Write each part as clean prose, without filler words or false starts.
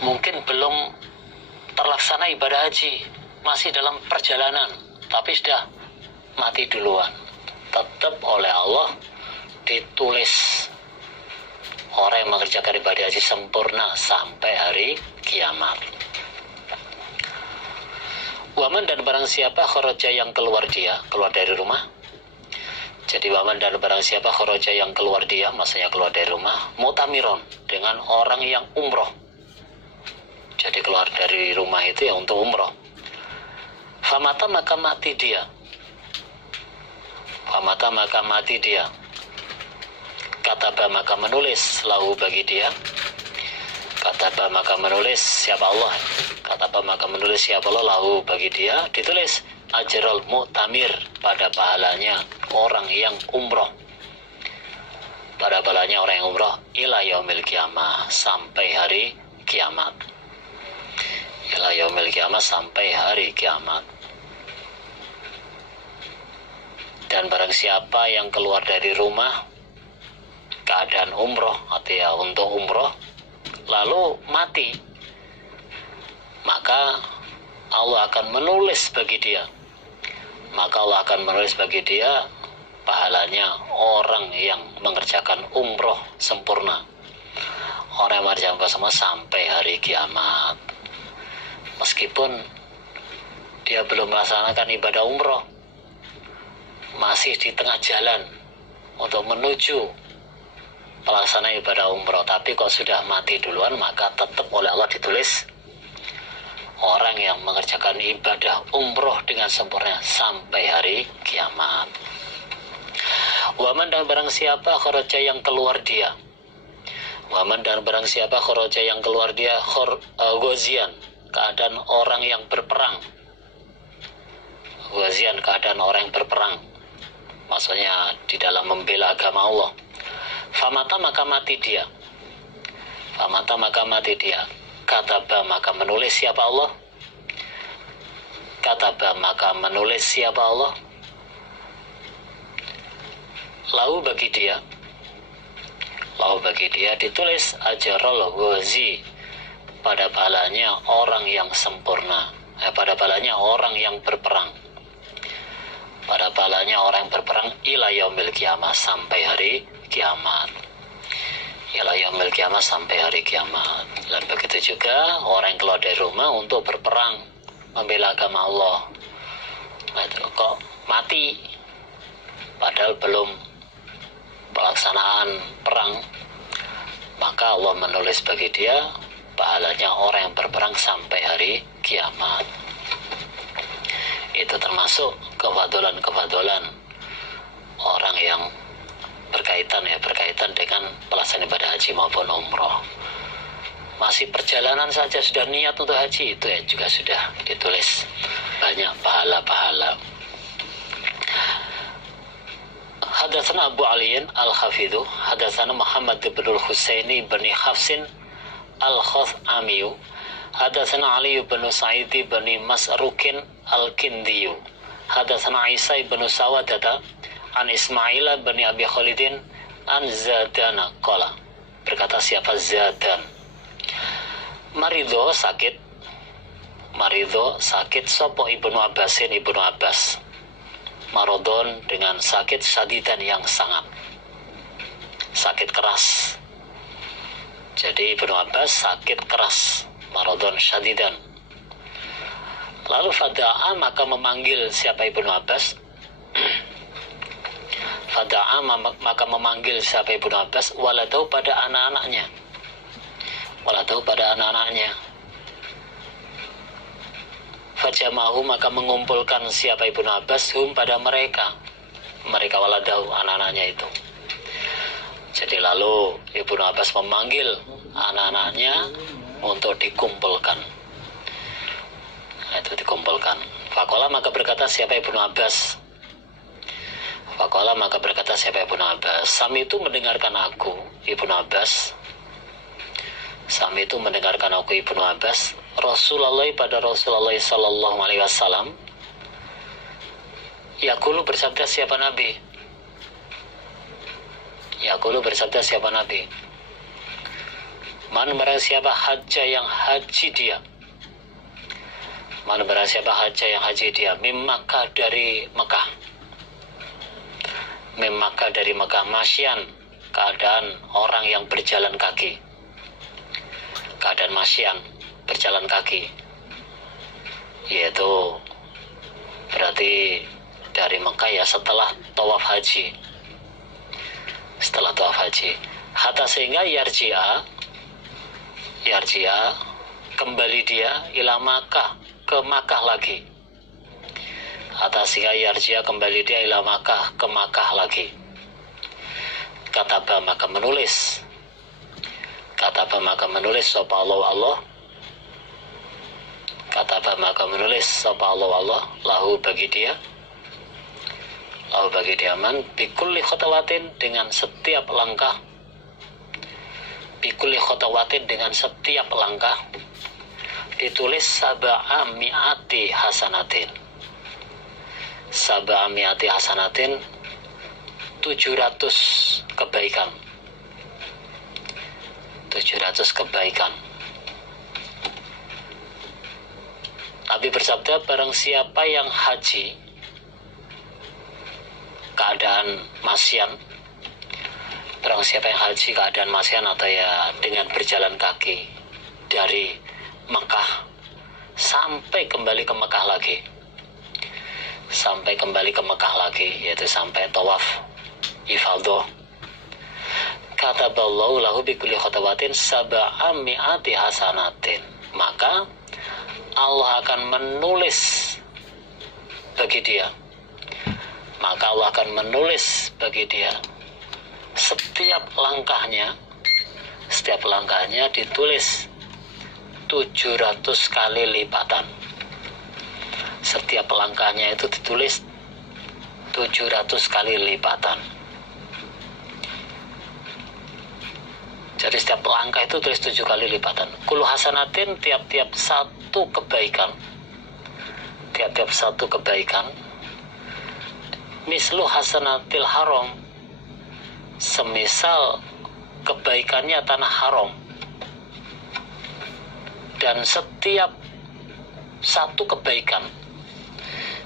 mungkin belum terlaksana ibadah haji, masih dalam perjalanan, tapi sudah mati duluan, tetap oleh Allah ditulis orang yang mengerjakan ibadah haji sempurna sampai hari kiamat. Waman dan barang siapa kharaja yang keluar dari rumah. Jadi waman dan barang siapa kharaja yang keluar dia, maksudnya keluar dari rumah, mutamiron, dengan orang yang umroh. Jadi keluar dari rumah itu ya untuk umroh. Famata maka mati dia. Famata maka mati dia. Kataba maka menulis lahu bagi dia. Kataba maka menulis siapa Allah. Kataba maka menulis siapa Allah lahu bagi dia. Ditulis ajrul mu'tamir, pada pahalanya orang yang umroh. Pada pahalanya orang yang umroh ila yaumil kiamah, sampai hari kiamat. Ila yaumil kiamah, sampai hari kiamat. Dan barang siapa yang keluar dari rumah keadaan umroh, artinya untuk umroh, lalu mati, maka Allah akan menulis bagi dia. Maka Allah akan menulis bagi dia pahalanya orang yang mengerjakan umroh sempurna. Orang yang mengerjakan umroh sempurna sampai hari kiamat. Meskipun dia belum melaksanakan ibadah umroh, masih di tengah jalan untuk menuju pelaksanaan ibadah umroh, tapi kok sudah mati duluan, maka tetap oleh Allah ditulis orang yang mengerjakan ibadah umroh dengan sempurna sampai hari kiamat. Waman dan barang siapa kharaja yang keluar dia. Waman dan barang siapa kharaja yang keluar dia ghazian, keadaan orang yang berperang. Ghazian, keadaan orang yang berperang, maksudnya di dalam membela agama Allah. Famata maka mati dia. Famata maka mati dia. Kataba maka menulis siapa Allah. Kataba maka menulis siapa Allah lahu bagi dia. Lahu bagi dia ditulis ajrul ghazi, pada pahalanya orang yang sempurna, pada pahalanya orang yang berperang. Pada pahalanya orang yang berperang ila yaumil kiamah, sampai hari kiamat. Ila yaumil kiamah, sampai hari kiamat. Dan begitu juga orang yang keluar dari rumah untuk berperang membela agama Allah. Nah, itu kok mati padahal belum pelaksanaan perang, maka Allah menulis bagi dia pahalanya orang yang berperang sampai hari kiamat. Itu termasuk kefadolan-kefadolan orang yang berkaitan dengan pelaksanaan ibadah haji maupun umroh. Masih perjalanan saja sudah niat untuk haji, itu ya juga sudah ditulis banyak pahala-pahala. Hadatsana Abu Aliin Al-Hafidhu, hadatsana Muhammad bin Al-Husaini bin Hafsin Al-Khathamiyu, hadatsana Ali bin Sa'id bin Mas'rukin Al-Kindiyu, hadatsana Isa bin Sawadata an Ismail bin Abi Khalidin an Zadana qala, berkata siapa Zadan, marido sakit sopo Ibnu Abbasin, Ibnu Abbas, marodon dengan sakit sadidan yang sangat sakit keras. Jadi Ibnu Abbas sakit keras, marodon sadidan. Lalu fada'a maka memanggil siapa Ibnu Abbas. Fada'a maka memanggil siapa Ibnu Abbas waladau pada anak-anaknya. Fajamahu maka mengumpulkan siapa Ibnu Abbas hum pada mereka waladau, anak-anaknya itu. Jadi lalu Ibnu Abbas memanggil anak-anaknya untuk dikumpulkan. Itu dikumpulkan. Faqala maka berkata siapa Ibnu Abbas. Sami itu mendengarkan aku Ibnu Abbas. Rasulullah pada Rasulullah sallallahu alaihi wasallam yaqulu bersabda siapa Nabi. Man barang siapa haja yang haji dia, man barang siapa haja yang haji dia, mim Makkah dari Mekah, mim Makkah dari Mekah, masyan keadaan orang yang berjalan kaki, keadaan masyan berjalan kaki, yaitu berarti dari Mekah ya setelah tawaf haji, setelah tawaf haji, hatta sehingga yarji'a kembali dia ila Makkah, ke Makkah lagi, hatta sehingga yarji'a kembali dia ila Makkah, ke Makkah lagi. Kataba maka menulis, kataba maka menulis sapa Allah, kataba maka menulis sapa Allah lahu bagi dia, lahu bagi dia man bikulli khotawatin dengan setiap langkah, bikulli khotawatin dengan setiap langkah, ditulis sab'a mi'ati hasanatin, sab'a mi'ati hasanatin 700 kebaikan, 700 kebaikan. Nabi bersabda, barang siapa yang haji keadaan masyan, barang siapa yang haji keadaan masyan atau ya dengan berjalan kaki dari Mekah sampai kembali ke Mekah lagi, sampai kembali ke Mekah lagi, yaitu sampai tawaf ifadhah, kataballahu lahu bikulli khotawatin sab'a mi'ati hasanatin, maka Allah akan menulis bagi dia, maka Allah akan menulis bagi dia setiap langkahnya, setiap langkahnya ditulis 700 kali lipatan, setiap langkahnya itu ditulis 700 kali lipatan. Jadi setiap langkah itu tulis 7 kali lipatan. Kullu hasanatin, tiap-tiap satu kebaikan, tiap-tiap satu kebaikan, mislu hasanatil haram, semisal kebaikannya tanah haram. Dan setiap satu kebaikan,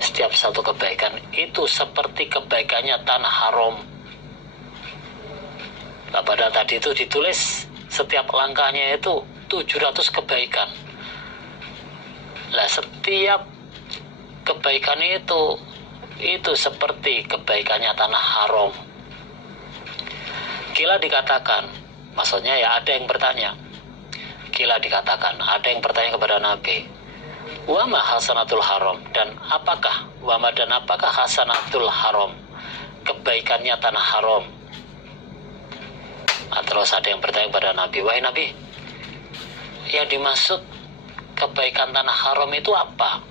setiap satu kebaikan itu seperti kebaikannya tanah haram. Nah, pada tadi itu ditulis setiap langkahnya itu 700 kebaikan. Lah setiap kebaikan itu seperti kebaikannya tanah haram. Kila dikatakan, maksudnya ya ada yang bertanya. Kila dikatakan, ada yang bertanya kepada Nabi, wa ma hasanatul haram, dan apakah hasanatul haram, kebaikannya tanah haram. Nah, terus ada yang bertanya kepada Nabi, wahai Nabi, yang dimaksud kebaikan tanah haram itu apa?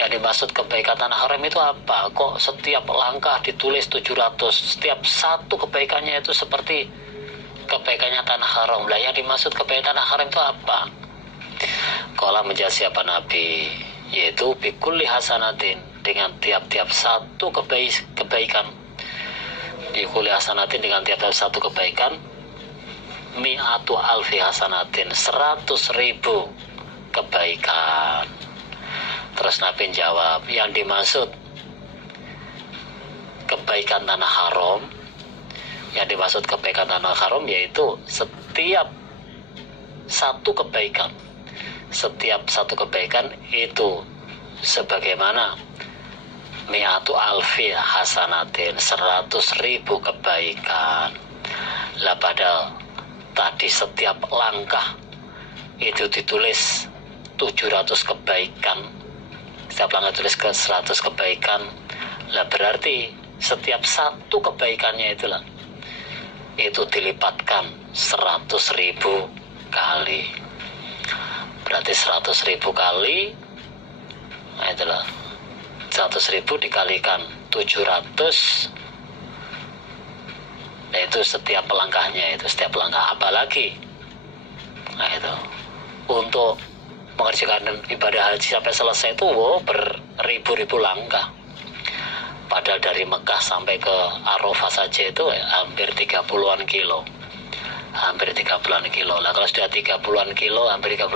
Yang dimaksud kebaikan tanah haram itu apa? Kok setiap langkah ditulis 700, setiap satu kebaikannya itu seperti kebaikannya tanah haram. Lah yang dimaksud kebaikan tanah haram itu apa? Kala menjawab siapa Nabi, yaitu bikulli hasanatin, dengan tiap-tiap satu kebaikan, bikulli hasanatin, dengan tiap-tiap satu kebaikan, mi'atu alfi hasanatin, 100.000 kebaikan. Terus Nabi jawab, yang dimaksud kebaikan tanah haram, yang dimaksud kebaikan tanah haram yaitu setiap satu kebaikan, setiap satu kebaikan itu sebagaimana mi'atu alfi hasanatin, 100.000 kebaikan. Lah padahal tadi setiap langkah itu ditulis 700 kebaikan, setiap langkah tulis ke 100 kebaikan. Lah berarti setiap satu kebaikannya itulah itu dilipatkan 100.000 kali. Berarti 100.000 kali, nah itulah 100.000 dikalikan 700, yaitu setiap langkahnya, itu setiap langkah. Apalagi nah itu untuk mengerjakan ibadah haji sampai selesai itu beribu-ribu langkah. Padahal dari Mekah sampai ke Arafah saja itu hampir 30-an kilo, hampir 30-an kilo lah. Kalau sudah 30-an kilo, hampir 30